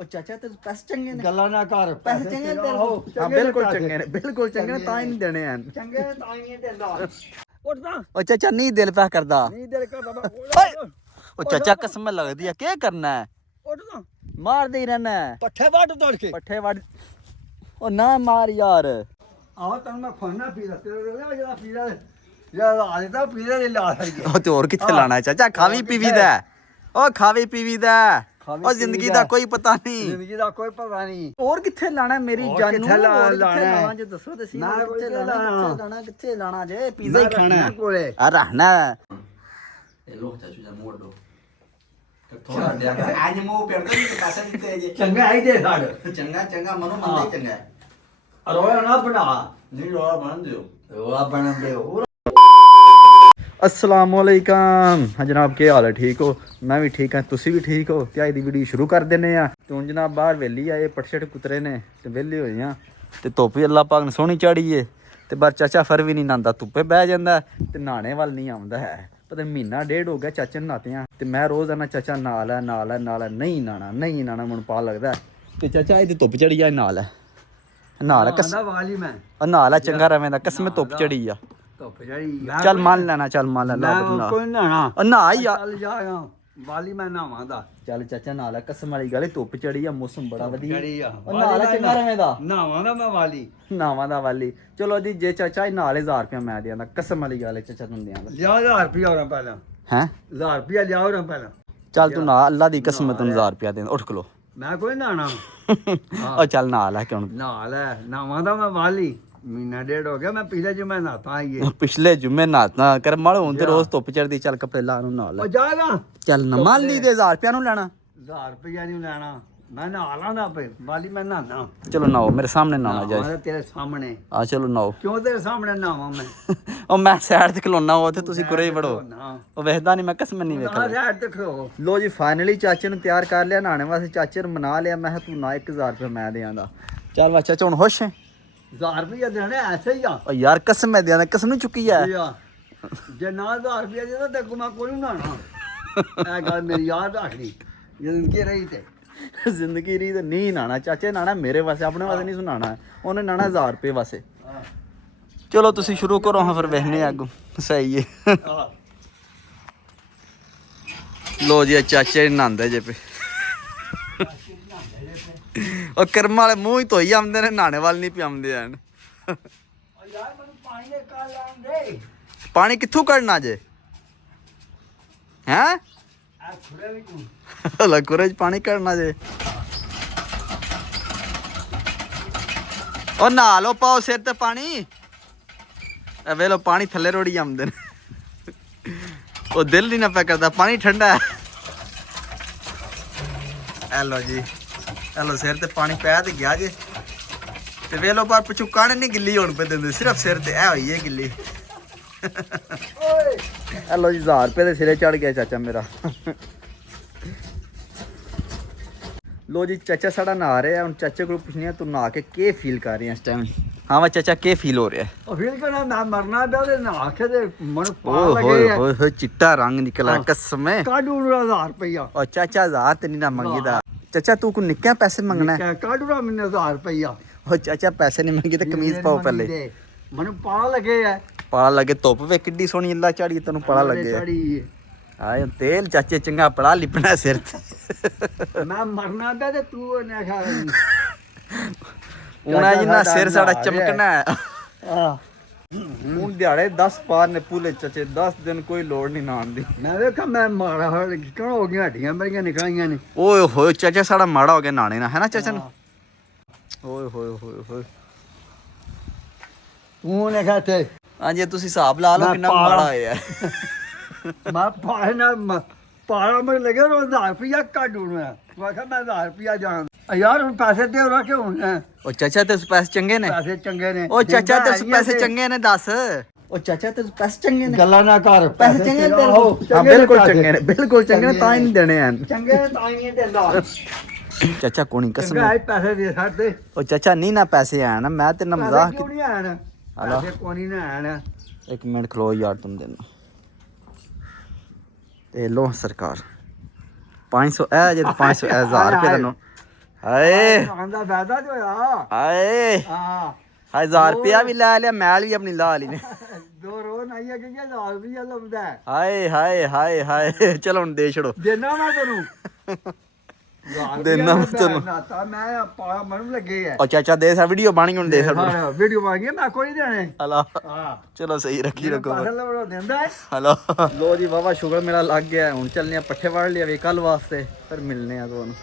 ਉਹ ਚਾਚਾ ਤੇ ਪੈਸੇ ਚੰਗੇ ਨੇ ਗੱਲਾਂ ਨਾ ਕਰ ਪੈਸੇ ਚੰਗੇ ਨੇ ਆਹੋ, ਹਾਂ ਬਿਲਕੁਲ ਚੰਗੇ ਨੇ ਬਿਲਕੁਲ ਚੰਗੇ ਨੇ ਤਾਂ ਹੀ ਨਹੀਂ ਦੇਣੇ ਹਨ ਚੰਗੇ ਤਾਂ ਹੀ ਨਹੀਂ ਦਿੰਦਾ ਉੱਠਦਾ ਉਹ ਚਾਚਾ ਨਹੀਂ ਦਿਲ ਪਿਆ ਕਰਦਾ ਨਹੀਂ ਦਿਲ ਕਰਦਾ ਉਹ ਚਾਚਾ ਕਸਮ ਲੱਗਦੀ ਆ ਕੀ ਕਰਨਾ ਹੈ ਉੱਠਦਾ ਮਾਰਦੇ ਹੀ ਰਹਿਣਾ ਪੱਠੇ ਵੱਢ ਤੋੜ ਕੇ ਪੱਠੇ ਵੱਢ ਉਹ ਨਾ ਮਾਰ ਯਾਰ ਆਹ ਤੈਨੂੰ ਮੈਂ ਖਾਣਾ ਪੀਦਾ ਤੇਰੇ ਜਿਹੜਾ ਪੀਦਾ ਯਾਰ ਆ ਜਾਂਦਾ ਪੀਦਾ ਦੇ ਲਾ ਸਕਦੀ ਉਹ ਤੇ ਹੋਰ ਕਿੱਥੇ ਲਾਣਾ ਹੈ ਚਾਚਾ ਖਾਵੀ ਪੀਵੀ ਦਾ ਉਹ ਖਾਵੀ ਪੀਵੀ ਦਾ ਉਹ ਜ਼ਿੰਦਗੀ ਦਾ ਕੋਈ ਪਤਾ ਨਹੀਂ ਜ਼ਿੰਦਗੀ ਦਾ ਕੋਈ ਪਤਾ ਨਹੀਂ ਹੋਰ ਕਿੱਥੇ ਲਾਣਾ ਮੇਰੀ ਹੋਰ ਜਾਨ ਨੂੰ ਕਿੱਥੇ ਹੋਰ ਲਾਣਾ ਕਿੱਥੇ ਹੈ? ਲਾਣਾ ਜੇ ਦੱਸੋ ਤੇ ਨਾ ਕਿੱਥੇ ਕਿੱਥੇ ਲਾਣਾ ਕਿੱਥੇ ਲਾਣਾ ਜੇ ਪੀਜ਼ਾ ਹੀ ਖਾਣਾ ਹੈ ਕੋਲੇ ਆ ਰਹਿਣਾ ਇਹ ਲੋ ਚਾਚੂ ਦਾ ਮੋੜ ਦੋ ਥੋੜਾ ਡਿਆ ਕਰ ਅੱਜ ਮੂੰਹ ਪੈਂਦਾ ਨਹੀਂ ਪੈਸੇ ਦਿੱਤੇ ਜੇ ਚੰਗਾ ਹੈ ਦੇ ਸਾਡ ਚੰਗਾ ਚੰਗਾ ਮਨੋਂ ਮੰਦਾ ਹੀ ਚੰਗਾ ਹੈ ਰੋਇਆ ਨਾ ਬਣਾ ਨਹੀਂ ਰੋਲਾ ਬਣ ਦਿਓ ਰੋਆ ਬਣਦੇ ਹੋ अस्सलाम वालेकुम हाँ जनाब क्या हाल है ठीक हो मैं भी ठीक हाँ तुसी भी ठीक हो ते अज दी वीडियो शुरू कर दिन्ने आ ते हुण जनाब बाहर वेली आए पटछट कुतरे ने ते वेले होए आ ते धुप्प भी अल्लाह पाक ने सोहनी चाढ़ी है ते पर चाचा फर भी नहीं नहांदा धुप्पे बह जांदा ते नहाने वाल नहीं आउंदा है पता महीना डेढ़ हो गया चाचे नहाते हैं ते मैं रोज़ आना चाचा नहा लै नहीं नहाना मैनूं पता लगदा ते चाचा अज धुप्प चढ़ी आ नहा लै वाली मैं नहा लै चंगा रवें दा कसम धुप्प चढ़ी आ ਧੁੱਪ ਜਿਹੜੀ चल मान लेना ਮੈਂ ਕੋਈ ਨਹਾਣਾ नहा यार ਚੱਲ ਜਾ ਵਾਲੀ ਮੈਂ ਨਹਾਵਾਂ ਦਾ ਚੱਲ ਚਾਚਾ ਨਾਲ ਆ ਕਸਮ ਵਾਲੀ ਗੱਲ ਧੁੱਪ ਚੜੀ ਆ ਮੌਸਮ ਬੜਾ ਵਧੀਆ ਚੜੀ ਆ ਉਹ ਨਾਲ ਚੰਗਾ ਰਵੇਂ ਦਾ ਨਹਾਵਾਂ ਦਾ ਮੈਂ ਵਾਲੀ ਨਾਵਾਂ ਦਾ ਵਾਲੀ ਚਲੋ ਜੀ ਜੇ ਚਾਚਾ ਇਹ ਨਾਲ 1000 ਰੁਪਇਆ ਮੈਂ ਦਿਆਂਦਾ ਕਸਮ ਵਾਲੀ ਗੱਲ ਹੈ ਚਾਚਾ ਨੂੰ ਦਿਆਂਦਾ ਲਿਆ 1000 ਰੁਪਇਆ ਹੋਰਾਂ ਪਹਿਲਾਂ ਹੈ 1000 ਰੁਪਇਆ ਲਿਆ ਹੋਰਾਂ ਪਹਿਲਾਂ ਚੱਲ ਤੂੰ ਨਾ ਅੱਲਾ ਦੀ ਕਸਮ ਤੈਨੂੰ 1000 ਰੁਪਇਆ ਦੇ ਉੱਠ ਖਲੋ ਮੈਂ ਕੋਈ ਨਹਾਣਾ ਉਹ ਚੱਲ ਨਾਲ ਆ ਕਿਉਂ ਨਹਾ ਲੈ ਨਹਾਵਾਂ ਦਾ ਮੈਂ ਵਾਲੀ ਮਹੀਨਾ ਡੇਢ ਹੋ ਗਿਆ ਮੈਂ ਪਿਛਲੇ ਜੁਮੇ ਨਹਾਤਾ ਆਈਏ ਪਿਛਲੇ ਜੁਮੇ ਨਾਤਨਾ ਕਰ ਮਲ ਹੁਣ ਤੇ ਰੋਜ਼ ਧੁੱਪ ਚੜਦੀ ਚੱਲ ਕੱਪੜੇ ਲਾ ਨੂੰ ਨਾਲ ਉਹ ਜਾ ਨਾ ਚੱਲ ਨਾ ਮੰਨ ਲਈ ਦੇ 1000 ਰੁਪਇਆ ਨੂੰ ਲੈਣਾ 1000 ਰੁਪਇਆ ਨਹੀਂ ਲੈਣਾ ਮੈਂ ਨਹਾ ਲਾਂਦਾ ਪਏ ਵਾਲੀ ਮੈਂ ਨਹਾਣਾ ਚਲੋ ਨਾਓ ਮੇਰੇ ਸਾਹਮਣੇ ਨਾ ਜਾਏ ਮੈਂ ਤੇਰੇ ਸਾਹਮਣੇ ਆ ਚਲੋ ਨਾਓ ਕਿਉਂ ਤੇਰੇ ਸਾਹਮਣੇ ਨਹਾਵਾਂ ਮੈਂ ਉਹ ਮੈਂ ਸਾਈਡ ਤੇ ਖਲੋਣਾ ਉਹ ਤੇ ਤੁਸੀਂ ਕੁਰੇ ਹੀ ਵੜੋ ਨਾ ਉਹ ਵੇਖਦਾ ਨਹੀਂ ਮੈਂ ਕਸਮ ਨਹੀਂ ਵੇਖਦਾ ਸਾਈਡ ਤੇ ਖਲੋ ਲੋ ਜੀ ਫਾਈਨਲੀ ਚਾਚੇ ਨੂੰ ਤਿਆਰ ਕਰ ਲਿਆ ਨਹਾਣੇ ਵਾਸਤੇ ਚਾਚੇ ਨੂੰ ਮਨਾ ਲਿਆ ਮੈਂ ਕਿਹਾ ਤੂੰ ਨਾ 1000 ਰੁਪਏ ਮੈਂ ਦੇਆਂਦਾ ਚੱਲ ਵਾ ਚਾਚਾ ਹੁਣ ਖੁਸ਼ ਹੈ 1000 ਰੁਪਇਆ ਦੇਣੇ ਐਸੇ ਹੀ ਆ ਓ ਯਾਰ ਕਸਮ ਮੈਂ ਦਿਆਂਦਾ ਕਸਮ ਨੂੰ ਚੁੱਕੀ ਆ ਜੇ ਨਾ 1000 ਰੁਪਇਆ ਦੇ ਤਾਂ ਦੇਖੋ ਮੈਂ ਕੋਈ ਨਹਾਣਾ ਇਹ ਗੱਲ ਮੇਰੀ ਯਾਦ ਰੱਖਣੀ ਜ਼ਿੰਦਗੀ ਰਹੀ ਤੇ ਜ਼ਿੰਦਗੀ ਰੀ ਤੇ ਨਹੀਂ ਨਾਣਾ ਚਾਚੇ ਨਾਣਾ ਮੇਰੇ ਵਾਸਤੇ ਆਪਣੇ ਵਾਸਤੇ ਨਹੀਂ ਸੁਣਾਣਾ ਉਹਨੇ ਨਾਣਾ 1000 ਰੁਪਏ ਵਾਸਤੇ ਚਲੋ ਤੁਸੀਂ ਸ਼ੁਰੂ ਕਰੋ ਹਾਂ ਫਿਰ ਵੇਖਨੇ ਅੱਗੋਂ ਸਹੀ ਹੈ ਲੋ ਜੀ ਚਾਚੇ ਨਹਾਉਂਦੇ ਜੇ ਪੇ ਉਹ ਕਰਮ ਵਾਲੇ ਮੂੰਹ ਹੀ ਧੋਈ ਆਉਂਦੇ ਨੇ ਨਹਾਣੇ ਵਾਲ ਨਹੀਂ ਪਿਆਉਂਦੇ ਹਨ ਯਾਰ ਮੈਨੂੰ ਪਾਣੀ ਦੇ ਕਾਲ ਲਾਉਂਦੇ ਪਾਣੀ ਕਿੱਥੋਂ ਕੱਢਣਾ ਜੇ ਹੈਂ ਆ ਖੁਰੇ ਵੀ ਤੂੰ ਲਕੁਰੇ ਚ ਪਾਣੀ ਕੱਢਣਾ ਜੇ ਉਹ ਨਹਾ ਲੋ ਪਾਓ ਸਿਰ ਤੇ ਪਾਣੀ ਇਹ ਵੇ ਲੋ ਪਾਣੀ ਥੱਲੇ ਰੋੜੀ ਆਉਂਦੇ ਨੇ ਉਹ ਦਿਲ ਨਹੀਂ ਨਾ ਪਿਆ ਕਰਦਾ ਪਾਣੀ ਠੰਡਾ ਹੈ ਐ ਲੋ ਜੀ ਐ ਲੋ ਸਿਰ ਤੇ ਪਾਣੀ ਪੈ ਤੇ ਗਿਆ ਜੇ ਤੇ ਵੇ ਲੋ ਪਰ ਪਿਛੂ ਕਾਣੇ ਨਹੀਂ ਗਿੱਲੀ ਹੋਣ ਪੈ ਦਿੰਦੇ ਸਿਰਫ ਸਿਰ ਤੇ ਐ ਹੋਈ ਹੈ ਗਿੱਲੀ ਓਏ ਐ ਲੋ ਜੀ 1000 ਰੁਪਏ ਦੇ ਸਿਰੇ ਚੜ ਗਿਆ ਚਾਚਾ ਮੇਰਾ लो जी चाचा साड़ा नहा रहे हैं चाचे को पूछनी तू नहा के क्या फील कर रहे हैं इस टाइम हाँ भाई चाचा क्या फील हो रहा है ਉਹ ਫੀਲ ਕਰਨਾ ਨਾ ਮਰਨਾ ਪਿਆ ਤੇ ਨਹਾ ਕੇ ਤੇ ਮਨ ਪਾ ओए ਲਗੇ होए होए होए चिट्टा रंग निकला हाँ। कसम है ਕਾਢੂ 1000 ਰੁਪਇਆ और चाचा 1000 ते नहीं ना मंगी दा चाचा तू को निक्का पैसे मंगना है ਕਾਢੂ ਦਾ ਮੈਨੂੰ 1000 ਰੁਪਇਆ और चाचा पैसे नहीं मंगी तो कमीज पाओ पहले ਮੈਨੂੰ ਪਾ ਲਗੇ ਆ पड़ा लगे धुप वे किड्डी सोहनी अल्लाह चाड़ी तेनू पड़ा लगे ਚੜੀ आए तेल चाचे चंगा पड़ा लिपना सिर ते ਮੈਂ ਮਰਨਾ ਪਿਆ ਤੇ ਤੂੰ ਉਹਨੇ ਆਖਿਆ उना जी ना सिर साड़ा चमकना है ਆ ਹੁਣ ਦਿਹਾੜੇ 10 ਪਾਰ ਨੇ ਪੂਲੇ ਚਾਚੇ 10 ਦਿਨ ਕੋਈ ਲੋੜ ਨਹੀਂ ਨਾਣ ਦੀ ਮੈਂ ਵੇਖਾਂ ਮੈਂ ਮਾਰਾ ਹੋਇਆ ਕਿਉਂ ਹੋ ਗਈਆਂ ਹੱਡੀਆਂ ਮੇਰੀਆਂ ਨਿਕਲੀਆਂ ਨੇ ਓਏ ਹੋਏ ਚਾਚਾ ਸਾਡਾ ਮਾੜਾ ਹੋ ਗਿਆ ਨਾਣੇ ਨਾ ਹੈ ਨਾ ਚਾਚਾ ਨੂੰ ਓਏ ਹੋਏ ਹੋਏ ਹੋਏ ਤੂੰ ਉਹਨੇ ਆਖਿਆ ਤੇ ਹਾਂਜੀ ਤੁਸੀਂ ਹਿਸਾਬ ਲਾ ਲਓ ਮੈਂ ਕਿੰਨਾ ਪਾਲਾ। ਮਾੜਾ ਹੋਇਆ ਮੈਂ ਪਾਏ ਨਾ ਪਾਰਾ ਮੈਂ ਲੱਗੇ ਰੋ 1000 ਰੁਪਇਆ ਕਾਢੂ ਮੈਂ ਮੈਂ ਆਖਿਆ ਮੈਂ 1000 ਰੁਪਇਆ ਜਾਣ ਯਾਰ ਹੁਣ ਪੈਸੇ ਤੇ ਰੱਖ ਕੇ ਹੁਣ ਉਹ ਚਾਚਾ ਤੇ ਪੈਸੇ ਚੰਗੇ ਨੇ ਪੈਸੇ ਚੰਗੇ ਨੇ ਉਹ ਚਾਚਾ ਤੇ ਪੈਸੇ ਚੰਗੇ ਨੇ ਦੱਸ ਉਹ ਚਾਚਾ ਤੇ ਪੈਸੇ ਚੰਗੇ ਨੇ ਗੱਲਾਂ ਨਾ ਕਰ ਪੈਸੇ ਚੰਗੇ ਨੇ ਆਹੋ, ਹਾਂ ਬਿਲਕੁਲ ਚੰਗੇ ਨੇ ਬਿਲਕੁਲ ਚੰਗੇ ਨੇ ਤਾਂ ਹੀ ਨਹੀਂ ਦੇਣੇ ਹਨ ਚੰਗੇ ਤਾਂ ਹੀ ਨਹੀਂ ਦਿੰਦਾ ਚਾਚਾ ਕੋਣੀ ਕਸਮ ਚੰਗਾ ਪੈਸੇ ਦੇ ਸਾਡੇ ਉਹ ਚਾਚਾ ਨਹੀਂ ਨਾ ਪੈਸੇ ਆਣ ਮੈਂ ਤੇ ਨਾ ਮਜ਼ਾਕ ਕਿਉਂ ਨਹੀਂ ਆਣ ਹਲੋ। ਪੈਸੇ ਕੋਣੀ ਨਾ ਆਣ ਇੱਕ ਮਿੰਟ ਖਲੋ ਯਾਰ ਤੁਮ ਦੇਣਾ ਤੇ ਲੋ ਸਰਕਾਰ 500 ਇਹ ਜੇ 500 1000 ਰੁਪਏ ਦਾ ਨੋ ਹਾਏ ਆਂਦਾ ਫਾਇਦਾ ਤੇ ਹੋਇਆ ਹਾਏ ਹਾਂ 1000 ਰੁਪਿਆ ਵੀ ਲੈ ਲਿਆ ਮੈਲ ਵੀ ਆਪਣੀ ਲਾ ਲਈ ਨੇ ਦੋ ਰੋ ਨਹੀਂ ਹੈ ਕਿ 1000 ਰੁਪਇਆ ਲੱਭਦਾ ਹਾਏ ਹਾਏ ਹਾਏ ਹਾਏ ਚਲੋ ਹੁਣ ਦੇ ਛੜੋ ਦੇਣਾ ਮੈਂ ਤੈਨੂੰ ਦੇਣਾ ਮੈਂ ਤੈਨੂੰ। ਨਾਤਾ ਮੈਂ ਪਾ ਮਨ ਲੱਗੇ ਆ ਉਹ ਚਾਚਾ ਦੇ ਸਾ ਵੀਡੀਓ ਬਣੀ ਹੁਣ ਦੇ ਸਾ ਹਾਂ ਵੀਡੀਓ ਬਣ ਗਈ ਮੈਂ ਕੋਈ ਦੇਣੇ ਹਲੋ ਹਾਂ ਚਲੋ ਸਹੀ ਰੱਖੀ ਰੱਖੋ ਪਾਸਲ ਲਵੜੋ ਦਿੰਦਾ ਹੈ ਹਲੋ ਲੋ ਜੀ ਵਾਵਾ ਸ਼ੁਗਰ ਮੇਰਾ ਲੱਗ ਗਿਆ ਹੁਣ ਚੱਲਨੇ ਆ ਪੱਠੇ ਵੜ ਲਿਆ ਵੇ ਕੱਲ ਵਾਸਤੇ ਫਿਰ ਮਿਲਨੇ ਆ ਤੁਹਾਨੂੰ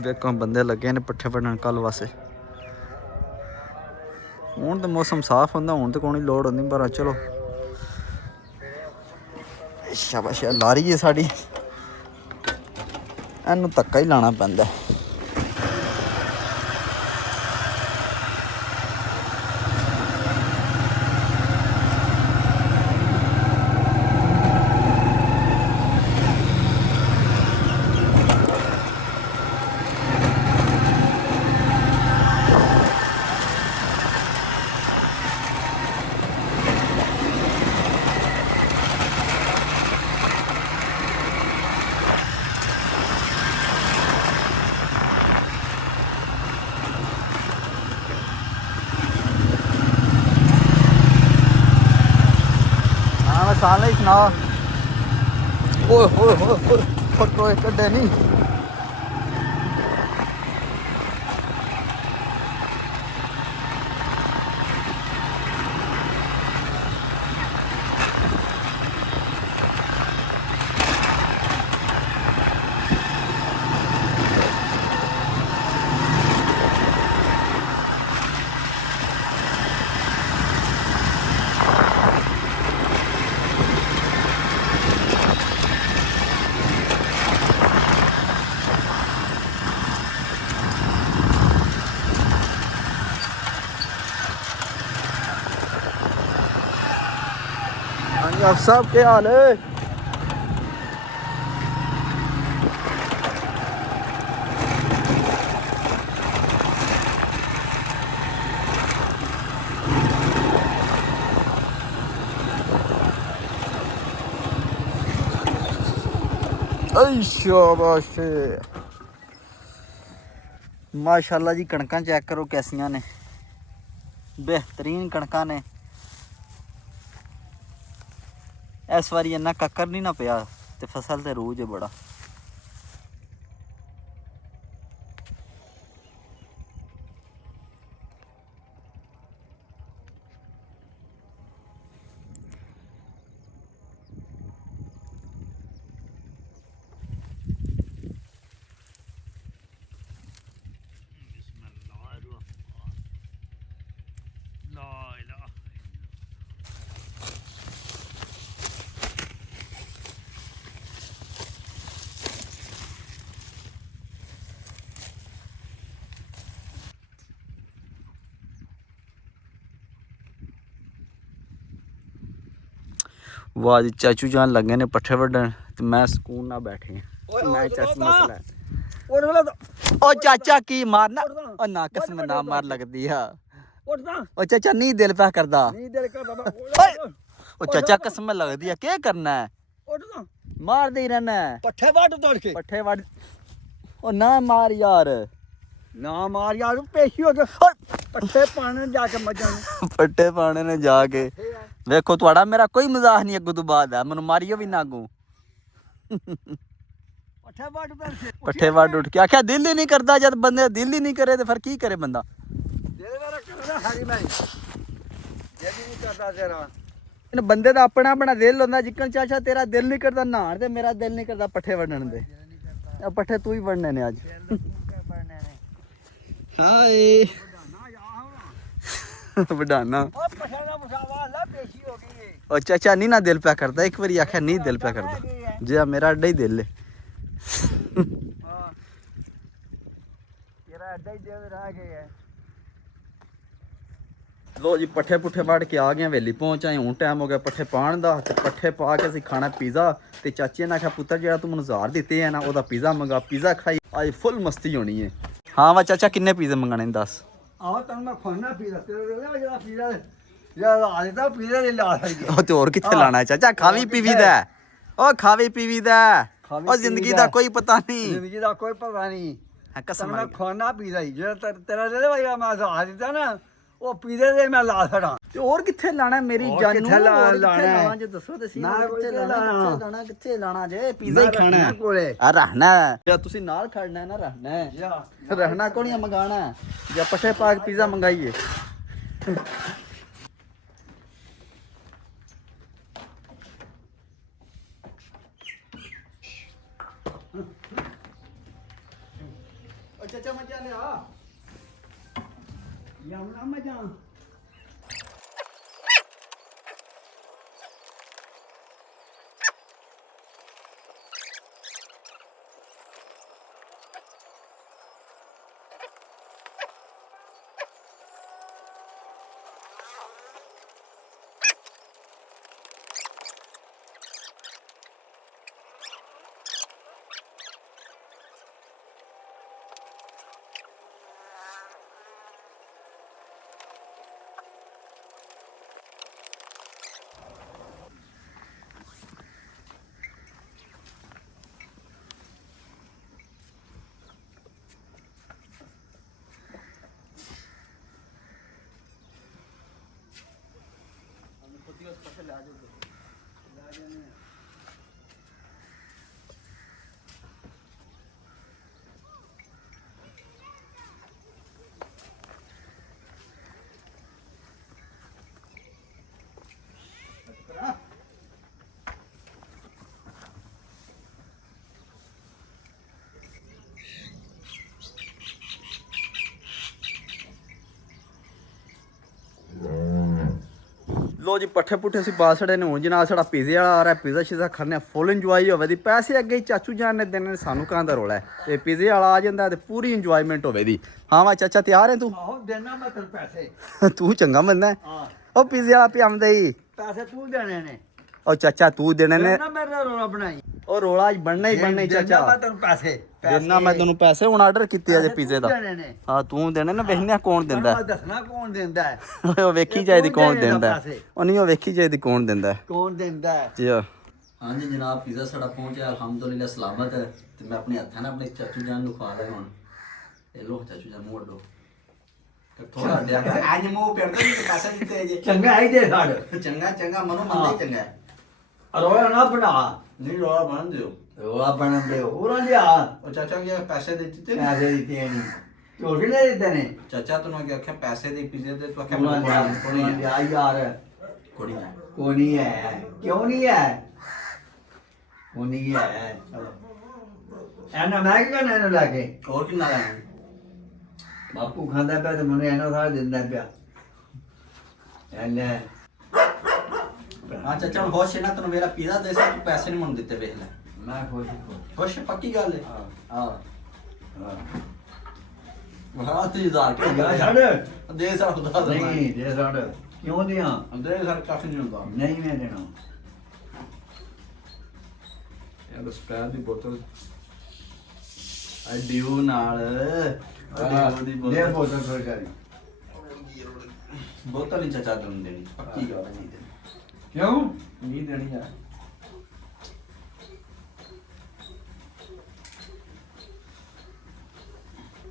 ਦੇਖੋ ਬੰਦੇ ਲੱਗੇ ਨੇ ਪੱਠੇ ਵੜਨ ਕੱਲ ਵਾਸਤੇ ਹੁਣ ਤਾਂ ਮੌਸਮ ਸਾਫ਼ ਹੁੰਦਾ ਹੁਣ ਤਾਂ ਕੋਈ ਲੋੜ ਹੁੰਦੀ ਪਰ ਚਲੋ ਸ਼ਾਬਾਸ਼ ਲਾਰੀ ਹੈ ਸਾਡੀ ਇਹਨੂੰ ਧੱਕਾ ਹੀ ਲਾਣਾ ਪੈਂਦਾ ਸਾਲ ਹੀ ਸੁਣਾ ਓਏ ਹੋਏ ਹੋਏ ਫਟੋਏ ਕੱਢੇ ਨਹੀਂ आप सब क्या हाल है शाबाश माशाल्लाह जी कणकां चेक करो कैसियां ने बेहतरीन कणकां ने इस बारी इन्ना कक्कर नहीं ना पिया ते फसल ते रूज है बड़ा वाह जी चाचू जान लगे ने पट्ठे वड्डन ते मैं सुकून ना बैठे मैं चस मसला ओ चाचा की मारना ओ ना कसम ना मार लगदी है ओ चाचा नहीं दिल पे करदा ओ चाचा कसम लगदी है क्या करना है मार दे ही रहना है पट्ठे वाट तोड़ के पट्ठे वड ओ ना मार यार ना मार यार पेशी हो गए पट्ठे पाने जाके मजा पट्ठे पाने ने जाके देखो थोड़ा मेरा कोई मजाक नहीं अगू तो बाद है मैनू मारियो भी ना अगू पट्ठे वाट उठ के आख्या दिल ही नहीं करता जब बंदे दिल ही नहीं करे तो फिर की करे बंदा बंदे का अपना अपना दिल होंदा जिक्कन चाचा तेरा दिल नहीं करता नहान ते मेरा दिल नहीं करता पट्ठे वड्डन दे पट्ठे तू ही वड्डने ने अज हाय वडाना और चाचा नहीं ना दिल पे करता एक बार आख्या नहीं दिल पे करता जी मेरा अड्डा ही दिल है लो जी पट्ठे पुट्ठे वड़ के आ गए वेली पहुंच आए हूँ टाइम हो गया पट्ठे पान का पट्ठे पा के असीं खाना पिज़्ज़ा ते चाची ने आख्या पुत्तर जेड़ा तू मैनूं 1000 दिते है ना ओदा पिज़्ज़ा मंगा पिज़्ज़ा खाई अज फुल मस्ती होनी है हाँ वा चाचा किन्ने पिज़्ज़े मंगाने दस ਆਹ ਤੈਨੂੰ ਮੈਂ ਖਵਾਉਣਾ ਪੀਜ਼ਾ ਤੇਰੇ ਜਿਹੜਾ ਪੀਜ਼ਾ ਯਾਰ ਆ ਜੇ ਤਾਂ ਪੀਜ਼ਾ ਲੈ ਲਾ ਸਕਦੀ ਉਹ ਤੇ ਹੋਰ ਕਿੱਥੇ ਲਾਣਾ ਚਾਚਾ ਖਾਵੀ ਪੀਵੀ ਦਾ ਉਹ ਖਾਵੀ ਪੀਵੀ ਦਾ ਉਹ ਜ਼ਿੰਦਗੀ ਦਾ ਕੋਈ ਪਤਾ ਨਹੀਂ। ਜ਼ਿੰਦਗੀ ਦਾ ਕੋਈ ਪਤਾ ਨਹੀਂ। ਕਸਮ ਮੈਂ ਖਾਣਾ ਪੀਦਾ ਹੀ ਜਿਹੜਾ ਤੇਰਾ ਦੇ ਭਾਈ ਮੈਂ ਸਾਹ ਦਿੱਤਾ ਨਾ ਉਹ ਪੀਦੇ ਦੇ ਮੈਂ ਲਾ ਛੜਾਂ। ਤੇ ਹੋਰ ਕਿੱਥੇ ਲਾਣਾ ਮੇਰੀ ਹੋਰ ਜਾਨੂ? ਕਿੱਥੇ ਲਾਣਾ ਜੇ ਦੱਸੋ ਤੇ ਸੀ ਕਿੱਥੇ ਲਾਣਾ ਜੇ ਪੀਜ਼ਾ ਹੀ ਖਾਣਾ ਹੈ ਕੋਲੇ ਆ ਰਹਿਣਾ ਜਾਂ ਤੁਸੀਂ ਨਾਲ ਖੜਨਾ ਹੈ ਨਾ ਰਹਿਣਾ ਕੋਣੀ ਮੰਗਾਣਾ ਜਾਂ ਪੱਠੇ ਪਾ ਕੇ ਪੀਜ਼ਾ ਮੰਗਾਈਏ। ਚਾਚਾ ਮੱਝਾਂ ਲਿਆ ਯਾਮਨਾ ਮਜਾਂ ਲੋ ਜੀ ਪੱਠੇ ਪੁੱਠੇ ਅਸੀਂ ਪਾ ਛੜੇ ਨੇ ਹੁਣ ਜਨਾਬ ਸਾਡਾ ਪੀਜ਼ੇ ਵਾਲਾ ਆ ਰਿਹਾ ਪੀਜ਼ਾ ਸ਼ੀਜ਼ਾ ਖਾਣੇ ਫੁੱਲ ਇੰਜੋਏ ਹੋਵੇ ਦੀ ਪੈਸੇ ਅੱਗੇ ਹੀ ਚਾਚੂ ਜਾਨ ਨੇ ਦੇਣੇ ਨੇ ਸਾਨੂੰ ਕਾਂ ਦਾ ਰੋਲਾ ਹੈ ਤੇ ਪੀਜ਼ੇ ਵਾਲਾ ਆ ਜਾਂਦਾ ਤੇ ਪੂਰੀ ਇੰਜੋਇਮੈਂਟ ਹੋਵੇ ਦੀ। ਹਾਂ ਵਾ ਚਾਚਾ ਤਿਆਰ ਹੈ ਤੂੰ? ਆਹੋ ਦੇਣਾ ਮੈਂ ਤੈਨੂੰ ਪੈਸੇ। ਤੂੰ ਚੰਗਾ ਬੰਦਾ ਹਾਂ ਉਹ ਪੀਜ਼ੇ ਵਾਲਾ ਪਿਆਉਂਦਾ ਹੀ ਪੈਸੇ ਤੂੰ ਦੇਣੇ ਨੇ। ਉਹ ਚਾਚਾ ਤੂੰ ਦੇਣੇ ਨੇ ਨਾ ਮੇਰਾ ਰੋਲਾ ਬਣਾਈ ਉਹ ਰੋਲਾ ਬਣਨਾ ਹੀ ਬਣਨਾ ਹੀ ਦੇਣਾ ਚਾਚਾ। ਮੈਂ ਤੈਨੂੰ ਪੈਸੇ ਦੇਣਾ ਮੈਂ ਤੈਨੂੰ ਪੈਸੇ ਹੁਣ ਆਰਡਰ ਕੀਤੇ ਅਜੇ ਪੀਜ਼ੇ ਦਾ। ਦੇਣੇ ਨੇ। ਹਾਂ ਤੂੰ ਦੇਣੇ ਨਾ ਵੇਖਨੇ ਆ ਕੌਣ ਦਿੰਦਾ ਮੈਂ ਦੱਸਣਾ ਕੌਣ ਦਿੰਦਾ ਹੈ। ਉਹ ਵੇਖੀ ਚਾਹੀਦੀ ਕੌਣ ਦੇਣੇ ਦਿੰਦਾ ਪੈਸੇ? ਉਹ ਨਹੀਂ ਉਹ ਵੇਖੀ ਚਾਹੀਦੀ ਕੌਣ ਦਿੰਦਾ ਕੌਣ ਦਿੰਦਾ ਹੈ। ਜੀ ਹਾਂਜੀ ਜਨਾਬ ਪੀਜ਼ਾ ਸਾਡਾ ਪਹੁੰਚਿਆ ਅਲਹਮਦੁਲਿਲਾ ਸਲਾਮਤ ਹੈ ਤੇ ਮੈਂ ਆਪਣੇ ਹੱਥਾਂ ਨਾਲ ਆਪਣੇ ਚਾਚੂ ਜਾਨ ਨੂੰ ਖਵਾ ਰਿਹਾ ਹੁਣ। ਇਹ ਲੋ ਚਾਚੂ ਜਾਨ ਮੋੜ ਲੋ ਥੋੜਾ ਡਿਆ ਕਰ ਅੱਜ ਮੂੰਹ ਪੇੜਦਾ ਨਹੀਂ ਪੈਸਾ ਦਿੱਤੇ ਜੇ ਚੰਗਾ ਹੈ ਦੇ ਸਾਡ ਚੰਗਾ ਚੰਗਾ ਮਨੋਂ ਮੰਦਾ ਹੀ ਚੰਗਾ ਹੈ। ਰੋਲਾ ਨਾ ਬਣਾ ਨਹੀਂ ਰੋਲਾ ਬਣ ਦਿਓ ਰੋਲਾ ਬਣਾ ਦੇ ਉਹਨਾਂ ਲਿਆ ਉਹ ਚਾਚਾ ਕੀ ਪੈਸੇ ਦੇ ਦਿੱਤੇ ਪੈਸੇ ਦਿੱਤੇ ਨਹੀਂ ਝੋਟੇ ਨੇ ਦਿੱਤੇ ਨੇ ਚਾਚਾ ਤੈਨੂੰ ਕੀ ਆਖਿਆ ਪੈਸੇ ਦੇ ਪੀਜ਼ੇ ਦੇ ਤੂੰ ਆਖਿਆ ਉਹਨਾਂ ਮੈਨੂੰ ਲਿਆ ਕੋਣੀ ਲਿਆ ਯਾਰ ਕੋਣੀ ਹੈ ਕੋ ਨਹੀਂ ਹੈ ਕਿਉਂ ਨਹੀਂ ਹੈ ਕੋ ਨਹੀਂ ਹੈ ਚਲੋ ਐਨਾ ਮੈਂ ਕੀ ਕਰਨਾ ਇਹਨੂੰ ਲੈ ਕੇ ਹੋਰ ਕਿੰਨਾ ਲੈਣਾ ਬਾਪੂ ਖਾਂਦਾ ਪਿਆ ਤੇ ਮੈਨੂੰ ਇਹਨਾਂ ਸਾਰਾ ਦਿੰਦਾ ਪਿਆ ਐਨੇ ਹਾਂ ਚਾਚਾ ਹੁਣ ਹੋਸ਼ ਹੈ ਨਾ ਤੈਨੂੰ ਮੇਰਾ ਪੀਜ਼ਾ ਦੇ ਸੀ ਤੂੰ ਪੈਸੇ ਨਹੀਂ ਮੈਨੂੰ ਦਿੱਤੇ ਵੇਖ ਲੈ ਮੈਂ ਖੁਸ਼ ਖੁਸ਼ ਪੱਕੀ ਗੱਲ ਹੈ ਹਾਂ ਹਾਂ ਵਾਹ ਤੇ ਹਜ਼ਾਰ ਕੇ ਯਾ ਛੱਡ ਦੇ ਸਰ ਖੁਦਾ ਦਾ ਨਹੀਂ ਦੇ ਸਾਡ ਕਿਉਂ ਦਿਆਂ ਦੇ ਸਰ ਕਾਫੀ ਨਹੀਂ ਹੁੰਦਾ ਨਹੀਂ ਮੈਂ ਦੇਣਾ ਇਹ ਸਪਰੈਡ ਦੀ ਬੋਤਲ ਆ ਡਿਊ ਨਾਲ ਦੇ ਬੋਤਲ ਥੋੜੀ ਕਰੀ ਬੋਤਲ ਹੀ ਚਾਚਾ ਨੂੰ ਦੇਣੀ ਪੱਕੀ ਗੱਲ ਨਹੀਂ ਦੇਣੀ ਕਿਉਂ ਨਹੀਂ ਦੇਣੀ ਯਾਰ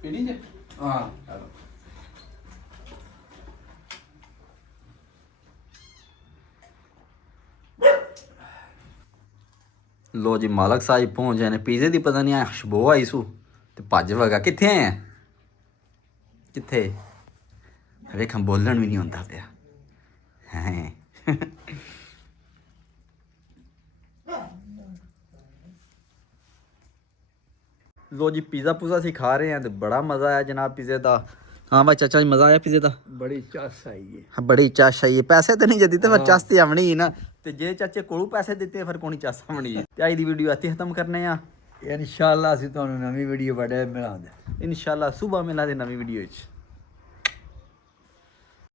ਪੀਣੀ ਜੇ ਹਾਂ ਲੋ ਜੀ ਮਾਲਕ ਸਾਹਿਬ ਪਹੁੰਚ ਜਾਣੇ ਪੀਜ਼ੇ ਦੀ ਪਤਾ ਨਹੀਂ ਆ ਖੁਸ਼ਬੂ ਆਈ ਸੂ ਤੇ ਭੱਜ ਵਗਾ ਕਿੱਥੇ ਆਏ ਆ ਕਿੱਥੇ ਵੇਖਾਂ ਬੋਲਣ ਵੀ ਨਹੀਂ ਹੁੰਦਾ ਪਿਆ ਹੈ ਲੋ ਜੀ ਪੀਜ਼ਾ ਪੂਜ਼ਾ ਅਸੀਂ ਖਾ ਰਹੇ ਹਾਂ ਤੇ ਬੜਾ ਮਜ਼ਾ ਆਇਆ ਜਨਾਬ ਪੀਜ਼ੇ ਦਾ। ਹਾਂ ਭਾਈ ਚਾਚਾ ਜੀ ਮਜ਼ਾ ਆਇਆ ਪੀਜ਼ੇ ਦਾ? ਬੜੀ ਚਾਸ ਆਈ ਹੈ ਹਾਂ ਬੜੀ ਚਾਸ਼ ਆਈ ਹੈ ਪੈਸੇ ਤਾਂ ਨਹੀਂ ਜੇ ਦਿੱਤੇ ਪਰ ਚਾਸ ਤੇ ਆਵਣੀ ਹੀ ਨਾ ਤੇ ਜੇ ਚਾਚੇ ਕੋਲੋਂ ਪੈਸੇ ਦਿੱਤੇ ਫਿਰ ਕੋਣੀ ਚਾਸ ਆਵਣੀ ਹੈ ਤੇ ਅੱਜ ਦੀ ਵੀਡੀਓ ਇੱਥੇ ਖਤਮ ਕਰਨੇ ਆ ਇਨਸ਼ਾਅੱਲਾ ਅਸੀਂ ਤੁਹਾਨੂੰ ਨਵੀਂ ਵੀਡੀਓ ਬੜੇ ਮਿਲਾਂਗੇ ਇਨਸ਼ਾਅੱਲਾ ਸਵੇਰ ਮਿਲਾਂਗੇ ਨਵੀਂ ਵੀਡੀਓ 'ਚ।